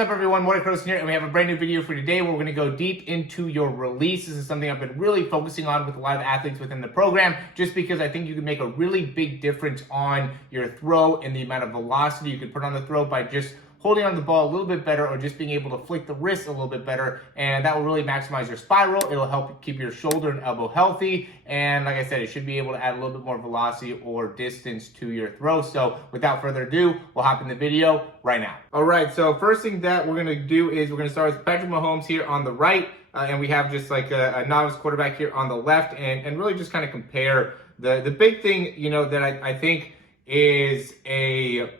up, everyone? Morey Croson here, and we have a brand new video for today where we're going to go deep into your release. This is something I've been really focusing on with a lot of athletes within the program, just because I think you can make a really big difference on your throw and the amount of velocity you can put on the throw by just holding on the ball a little bit better or just being able to flick the wrist a little bit better, and that will really maximize your spiral. It'll help keep your shoulder and elbow healthy, and like I said, it should be able to add a little bit more velocity or distance to your throw. So without further ado, we'll hop in the video right now. All right, so first thing that we're gonna do is we're gonna start with Patrick Mahomes here on the right, and we have just like a novice quarterback here on the left, and really just kind of compare the big thing, that I think is a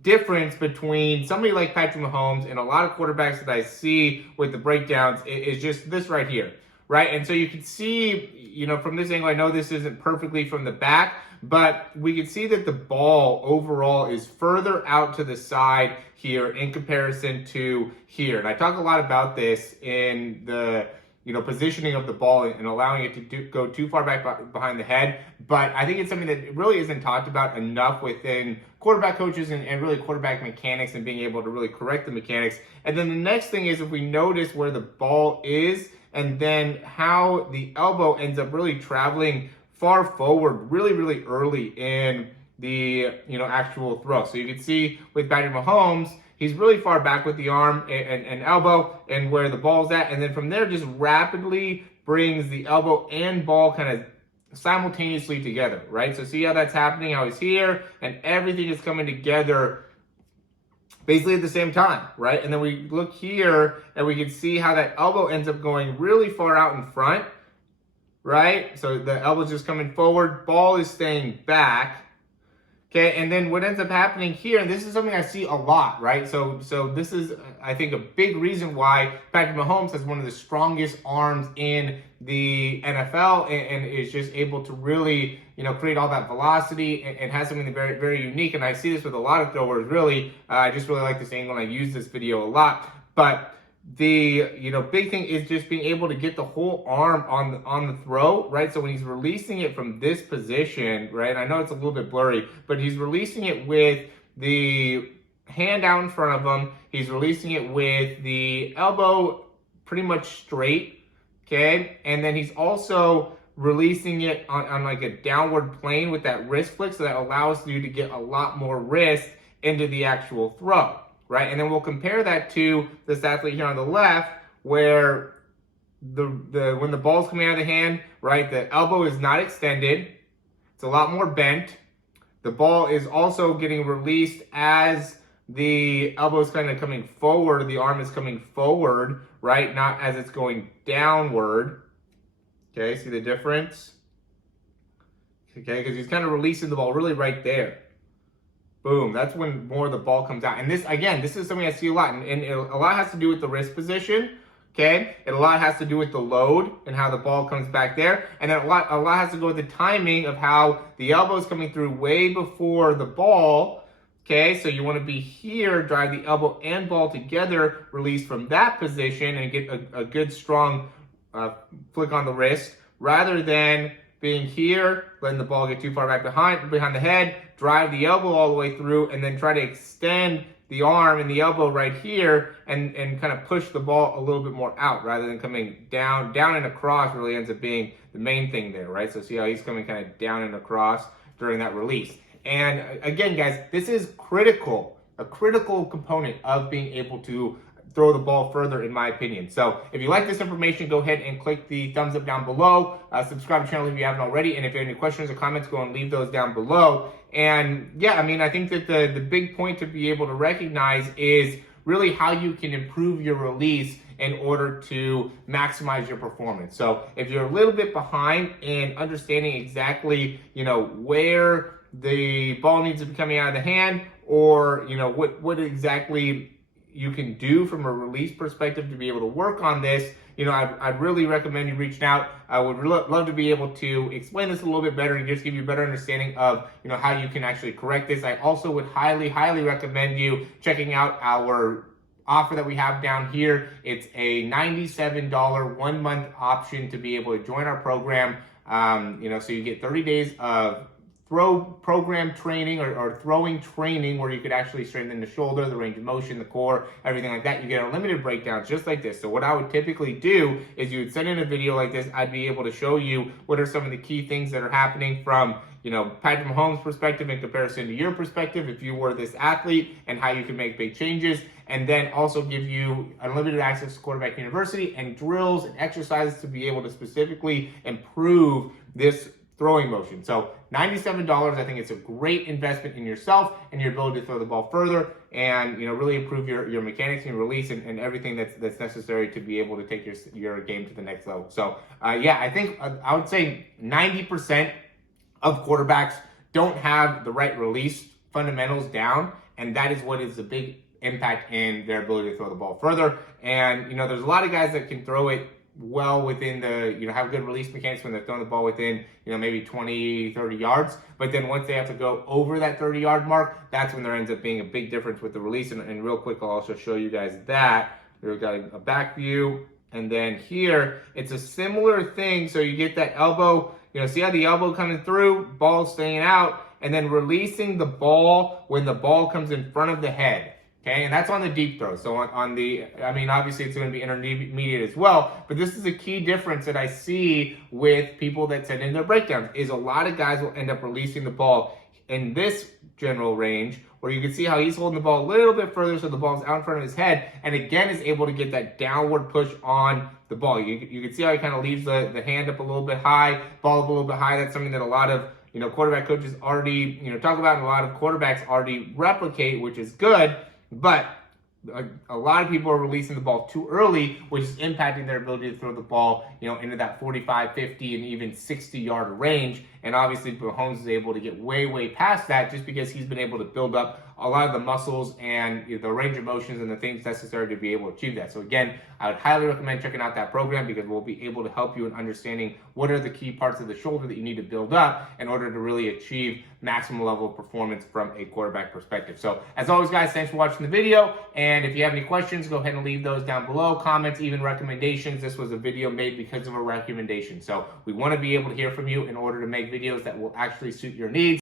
difference between somebody like Patrick Mahomes and a lot of quarterbacks that I see with the breakdowns is just this right here, right? And so you can see, from this angle, I know this isn't perfectly from the back, but we can see that the ball overall is further out to the side here in comparison to here. And I talk a lot about this in the positioning of the ball and allowing it to go too far back behind the head. But I think it's something that really isn't talked about enough within quarterback coaches and really quarterback mechanics and being able to really correct the mechanics. And then the next thing is if we notice where the ball is and then how the elbow ends up really traveling far forward really early in the actual throw. So you can see with Patrick Mahomes, he's really far back with the arm and elbow and where the ball's at. And then from there, just rapidly brings the elbow and ball kind of simultaneously together, right? So see how that's happening, how he's here, and everything is coming together basically at the same time, right? And then we look here and we can see how that elbow ends up going really far out in front, right? So the elbow's just coming forward, ball is staying back. Okay, and then what ends up happening here, and this is something I see a lot, right? So this is, I think, a big reason why Patrick Mahomes has one of the strongest arms in the NFL and is just able to really, create all that velocity and has something very, very unique. And I see this with a lot of throwers, really. I just really like this angle, and I use this video a lot. But the big thing is just being able to get the whole arm on the throw, right? So when he's releasing it from this position, right? I know it's a little bit blurry, but he's releasing it with the hand out in front of him. He's releasing it with the elbow pretty much straight, okay? And then he's also releasing it on like a downward plane with that wrist flick, so that allows you to get a lot more wrist into the actual throw. Right, and then we'll compare that to this athlete here on the left, where when the ball's coming out of the hand, right, the elbow is not extended. It's a lot more bent. The ball is also getting released as the elbow is kind of coming forward, the arm is coming forward, right, not as it's going downward. Okay, see the difference? Okay, because he's kind of releasing the ball really right there. Boom, that's when more of the ball comes out. And this, again, this is something I see a lot. And a lot has to do with the wrist position, okay? And a lot has to do with the load and how the ball comes back there. And then a lot has to go with the timing of how the elbow is coming through way before the ball, okay? So you want to be here, drive the elbow and ball together, release from that position, and get a good, strong flick on the wrist, rather than being here, letting the ball get too far back behind the head, drive the elbow all the way through, and then try to extend the arm and the elbow right here and kind of push the ball a little bit more out rather than coming down and across. Really ends up being the main thing there, right? So see how he's coming kind of down and across during that release. And again, guys, this is critical, a critical component of being able to throw the ball further, in my opinion. So if you like this information, go ahead and click the thumbs up down below. Subscribe to the channel if you haven't already. And if you have any questions or comments, go and leave those down below. And yeah, I mean, I think that the big point to be able to recognize is really how you can improve your release in order to maximize your performance. So if you're a little bit behind in understanding exactly, where the ball needs to be coming out of the hand, or, what exactly you can do from a release perspective to be able to work on this, I'd really recommend you reaching out. I would love to be able to explain this a little bit better and just give you a better understanding of, how you can actually correct this. I also would highly recommend you checking out our offer that we have down here. It's a $97 1-month option to be able to join our program. So you get 30 days of throw program training or throwing training where you could actually strengthen the shoulder, the range of motion, the core, everything like that. You get unlimited breakdowns just like this. So what I would typically do is you would send in a video like this. I'd be able to show you what are some of the key things that are happening from, you know, Patrick Mahomes' perspective in comparison to your perspective if you were this athlete, and how you can make big changes, and then also give you unlimited access to Quarterback University and drills and exercises to be able to specifically improve this throwing motion. So $97, I think it's a great investment in yourself and your ability to throw the ball further, and, you know, really improve your mechanics and release and everything that's necessary to be able to take your game to the next level. So yeah, I think I would say 90% of quarterbacks don't have the right release fundamentals down, and that is what is the big impact in their ability to throw the ball further. And, you know, there's a lot of guys that can throw it well within the, you know, have good release mechanics when they're throwing the ball within, you know, maybe 20, 30 yards. But then once they have to go over that 30-yard mark, that's when there ends up being a big difference with the release. And real quick, I'll also show you guys that. We've got a back view. And then here, it's a similar thing. So you get that elbow, you know, see how the elbow coming through, ball staying out, and then releasing the ball when the ball comes in front of the head. Okay, and that's on the deep throw. So on the, I mean, obviously it's going to be intermediate as well, but this is a key difference that I see with people that send in their breakdowns, is a lot of guys will end up releasing the ball in this general range, where you can see how he's holding the ball a little bit further so the ball's out in front of his head, and again is able to get that downward push on the ball. You can see how he kind of leaves the hand up a little bit high, ball up a little bit high. That's something that a lot of, you know, quarterback coaches already, you know, talk about, and a lot of quarterbacks already replicate, which is good. But a lot of people are releasing the ball too early, which is impacting their ability to throw the ball, you know, into that 45, 50, and even 60-yard range. And obviously, Mahomes is able to get way, way past that just because he's been able to build up a lot of the muscles and, you know, the range of motions and the things necessary to be able to achieve that. So again, I would highly recommend checking out that program, because we'll be able to help you in understanding what are the key parts of the shoulder that you need to build up in order to really achieve maximum level of performance from a quarterback perspective. So as always, guys, thanks for watching the video. And if you have any questions, go ahead and leave those down below. Comments, even recommendations. This was a video made because of a recommendation. So we want to be able to hear from you in order to make videos that will actually suit your needs.